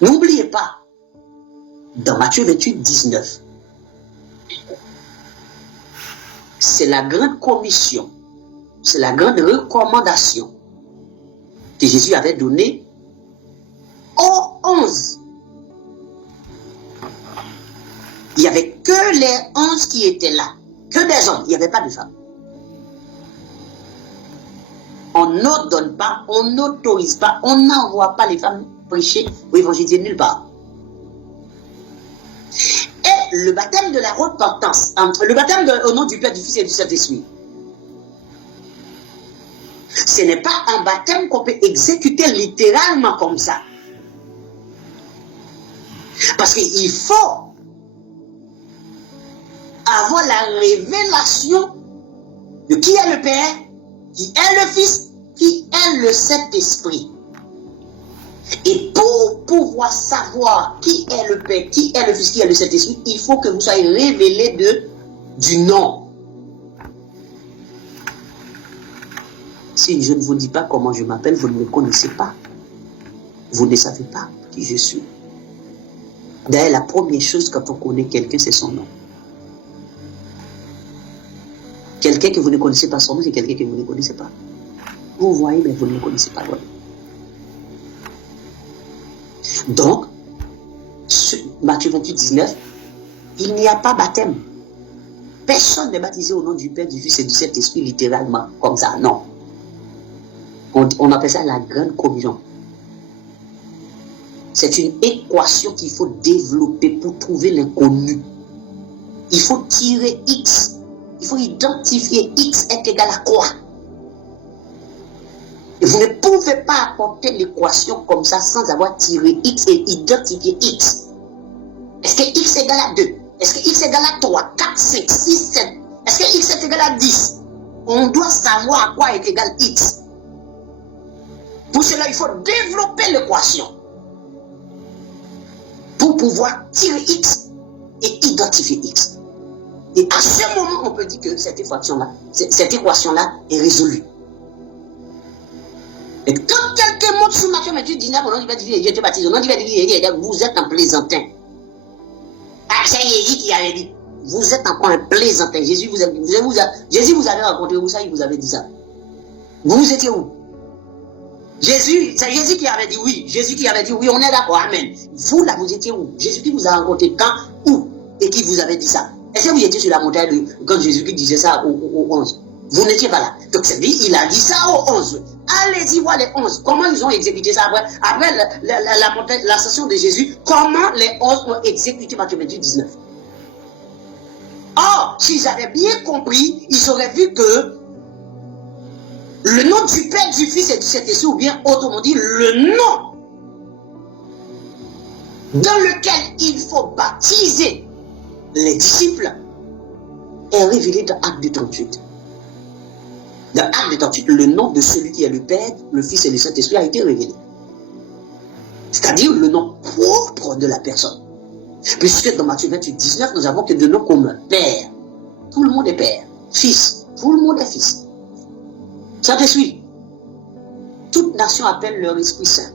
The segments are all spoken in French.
N'oubliez pas, dans Matthieu 28, 19, c'est la grande commission, c'est la grande recommandation que Jésus avait donnée aux 11. Il n'y avait que les 11 qui étaient là, que des hommes, il n'y avait pas de femmes. On n'ordonne pas, on n'autorise pas, on n'envoie pas les femmes prêcher ou évangéliser nulle part. Et le baptême de la repentance, le baptême au nom du Père, du Fils et du Saint-Esprit, ce n'est pas un baptême qu'on peut exécuter littéralement comme ça. Parce qu'il faut avoir la révélation de qui est le Père, qui est le Fils, qui est le Saint-Esprit. Et pour pouvoir savoir qui est le Père, qui est le Fils, qui est le Saint-Esprit, il faut que vous soyez révélés du nom. Si je ne vous dis pas comment je m'appelle, vous ne me connaissez pas. Vous ne savez pas qui je suis. D'ailleurs, la première chose quand on connaît quelqu'un, c'est son nom. Quelqu'un que vous ne connaissez pas son nom, c'est quelqu'un que vous ne connaissez pas. Vous voyez, mais vous ne le connaissez pas. Voilà. Donc, Matthieu 28, 19, il n'y a pas baptême. Personne n'est baptisé au nom du Père, du Fils et du Saint-Esprit, littéralement, comme ça, non. On appelle ça la grande communion. C'est une équation qu'il faut développer pour trouver l'inconnu. Il faut tirer X. Il faut identifier X est égal à quoi. Et vous ne pouvez pas apporter l'équation comme ça sans avoir tiré X et identifié X. Est-ce que X est égal à 2? Est-ce que X est égal à 3, 4, 5, 6, 7? Est-ce que X est égal à 10? On doit savoir à quoi est égal X. Pour cela, il faut développer l'équation pour pouvoir tirer X et identifier X. Et à ce moment, on peut dire que cette équation-là est résolue. Et quand quelqu'un monte sur Matthieu 28, 19, on va dire, je te baptise, on va dire, vous êtes un plaisantin. Ah, c'est Jésus qui avait dit, vous êtes encore un plaisantin. Jésus vous avait rencontré où ça, il vous avait dit ça. Vous étiez où? Jésus, c'est Jésus qui avait dit oui. Jésus qui avait dit oui, on est d'accord, amen. Vous là, vous étiez où? Jésus qui vous a rencontré quand, où, et qui vous avait dit ça? Est-ce que vous étiez sur la montagne quand Jésus qui disait ça aux 11? Vous n'étiez pas là. Donc c'est dit, il a dit ça aux 11. Allez-y voir les 11. Comment ils ont exécuté ça après la montagne, l'ascension de Jésus? Comment les 11 ont exécuté Matthieu 28, 19? Or, s'ils avaient bien compris, ils auraient vu que le nom du Père, du Fils et du Saint-Esprit, ou bien autrement dit, le nom dans lequel il faut baptiser les disciples est révélé dans Acte 38. Dans Acte 38, le nom de celui qui est le Père, le Fils et le Saint-Esprit a été révélé. C'est-à-dire le nom propre de la personne. Puisque dans Matthieu 28, 19, nous avons que deux noms communs. Père. Tout le monde est Père. Fils. Tout le monde est Fils. Ça te suit. Toute nation appelle leur Esprit Saint.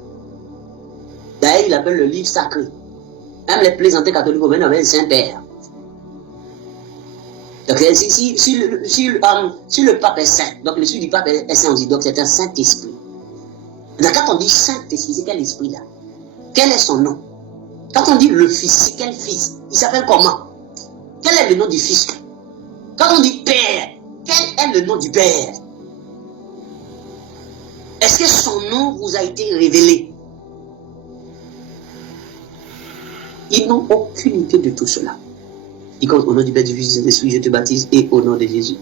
D'ailleurs, il appelle le livre sacré. Même les plaisantins catholiques romains appellent Saint-Père. Donc, si le pape est saint, donc le sujet du pape est saint, on dit donc c'est un Saint-Esprit. Donc, quand on dit Saint-Esprit, c'est quel esprit là? Quel est son nom? Quand on dit le Fils, c'est quel Fils? Il s'appelle comment? Quel est le nom du Fils? Quand on dit Père, quel est le nom du Père? Est-ce que son nom vous a été révélé? Ils n'ont aucune idée de tout cela. Ils comptent au nom du Père, du Fils et de l'Esprit, je te baptise, et au nom de Jésus.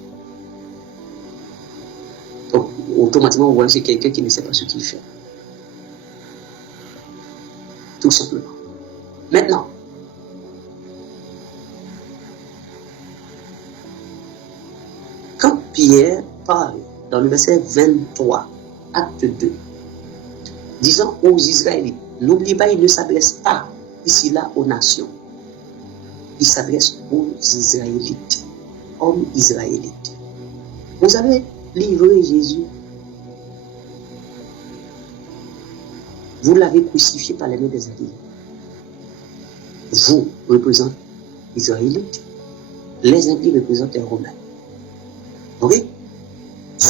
Donc, automatiquement, vous voyez, c'est quelqu'un qui ne sait pas ce qu'il fait. Tout simplement. Maintenant, quand Pierre parle dans le verset 23, acte 2, disant aux Israélites, n'oubliez pas, il ne s'adresse pas ici là aux nations. Il s'adresse aux Israélites, hommes israélites. Vous avez livré Jésus. Vous l'avez crucifié par les mains des alliés. vous représentez les Israélites, les impies représentent les Romains. Ok?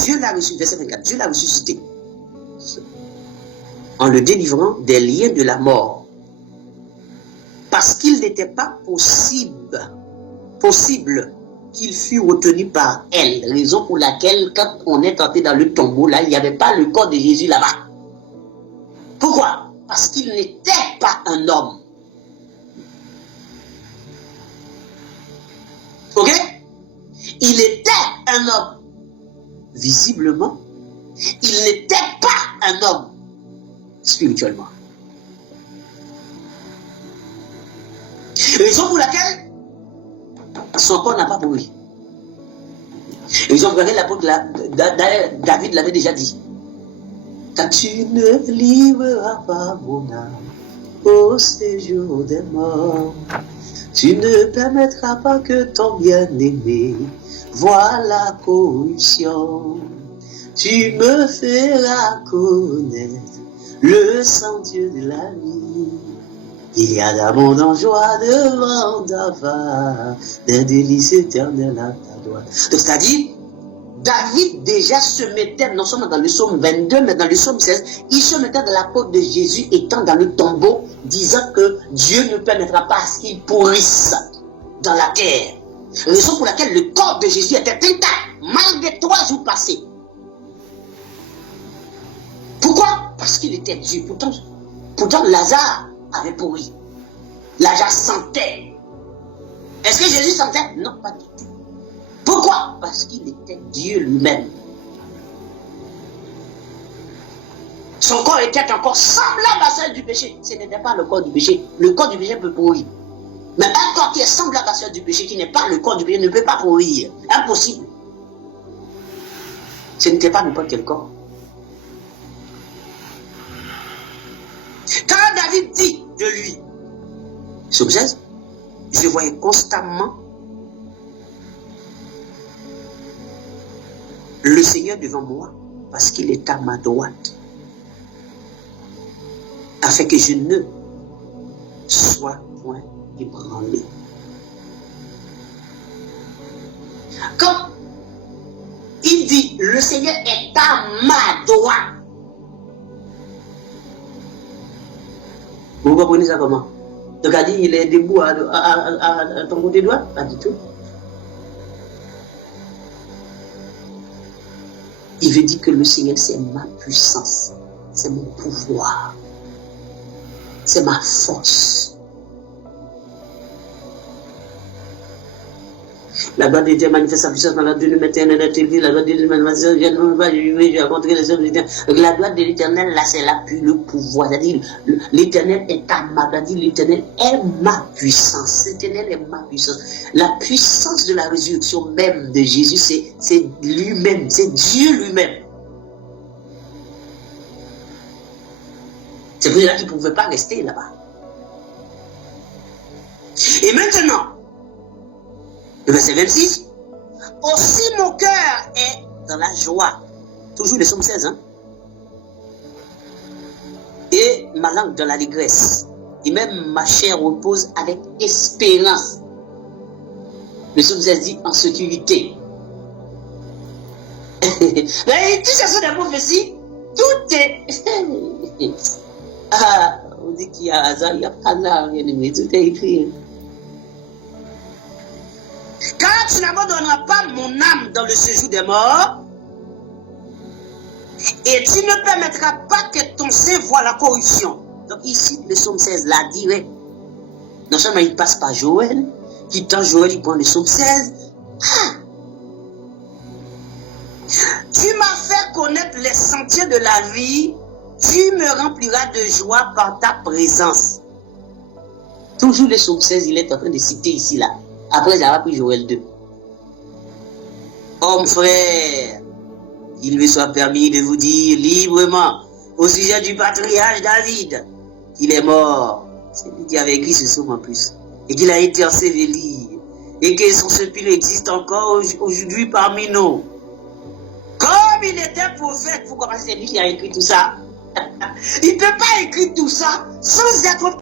Dieu l'a ressuscité, verset 24, Dieu l'a ressuscité en le délivrant des liens de la mort. Parce qu'il n'était pas possible qu'il fût retenu par elle. Raison pour laquelle, quand on est entré dans le tombeau, là, il n'y avait pas le corps de Jésus là-bas. Pourquoi? Parce qu'il n'était pas un homme. Ok? Il était un homme. Visiblement, il n'était pas un homme spirituellement. Raison pour laquelle son corps n'a pas pourri. Raison pour laquelle l'apôtre David l'avait déjà dit. Car tu ne livreras pas mon âme au séjour des morts. Tu ne permettras pas que ton bien-aimé voie la corruption. Tu me feras connaître le sentier de la vie. Il y a d'abondante joie devant ta face, des délices éternelles à ta droite. C'est-à-dire, David déjà se mettait, non seulement dans le psaume 22, mais dans le psaume 16, il se mettait dans la peau de Jésus étant dans le tombeau, disant que Dieu ne permettra pas à ce qu'il pourrisse dans la terre. Raison pour laquelle le corps de Jésus était intact, malgré 3 jours passés. Pourquoi? Parce qu'il était Dieu. Pourtant Lazare avait pourri. Lazare sentait. Est-ce que Jésus sentait? Non, pas du tout. Pourquoi? Parce qu'il était Dieu lui-même. Son corps était encore semblable à celle du péché. Ce n'était pas le corps du péché. Le corps du péché peut pourrir. Mais un corps qui est semblable à celle du péché, qui n'est pas le corps du péché, ne peut pas pourrir. Impossible. Ce n'était pas n'importe quel corps. Quand David dit de lui, psaume 16, je voyais constamment le Seigneur devant moi, parce qu'il est à ma droite, afin que je ne sois point ébranlé. Quand il dit le Seigneur est à ma droite, vous comprenez ça comment? Donc, il dit il est debout à ton côté droit? Pas du tout. Il veut dire que le Seigneur, c'est ma puissance, c'est mon pouvoir, c'est ma force. La gloire de Dieu manifeste sa puissance dans la de l'éternel, la gloire de Dieu manifeste sa puissance. La gloire de l'éternel, là, c'est l'appui, le pouvoir. C'est-à-dire, l'éternel est à ma gloire, l'éternel est ma puissance. L'éternel est ma puissance. La puissance de la résurrection même de Jésus, c'est lui-même, c'est Dieu lui-même. C'est pour ça qu'il ne pouvait pas rester là-bas. Et maintenant, le verset 26, aussi mon cœur est dans la joie. Toujours le psaume 16, hein? Et ma langue dans l'allégresse. Et même ma chair repose avec espérance. Le psaume 16 dit en sécurité. Mais tout ça sont des prophéties. Tout est. On dit qu'il y a hasard, il n'y a pas hasard, tout est écrit. Car tu n'abandonneras pas mon âme dans le séjour des morts, et tu ne permettras pas que ton sein voie la corruption. Donc ici, le psaume 16 là dirait, non seulement il passe par Joël, qui tend Joël, il prend le psaume 16. Ah! Tu m'as fait connaître les sentiers de la vie, tu me rempliras de joie par ta présence. Toujours le psaume 16, il est en train de citer ici là. Après, j'avais pris Joël 2. Homme frère, il me soit permis de vous dire librement au sujet du patriarche David qu'il est mort. C'est lui qui avait écrit ce psaume en plus. Et qu'il a été enseveli. Et que son sépulcre existe encore aujourd'hui parmi nous. Comme il était prophète, vous comprenez, c'est lui qui a écrit tout ça. Il ne peut pas écrire tout ça sans être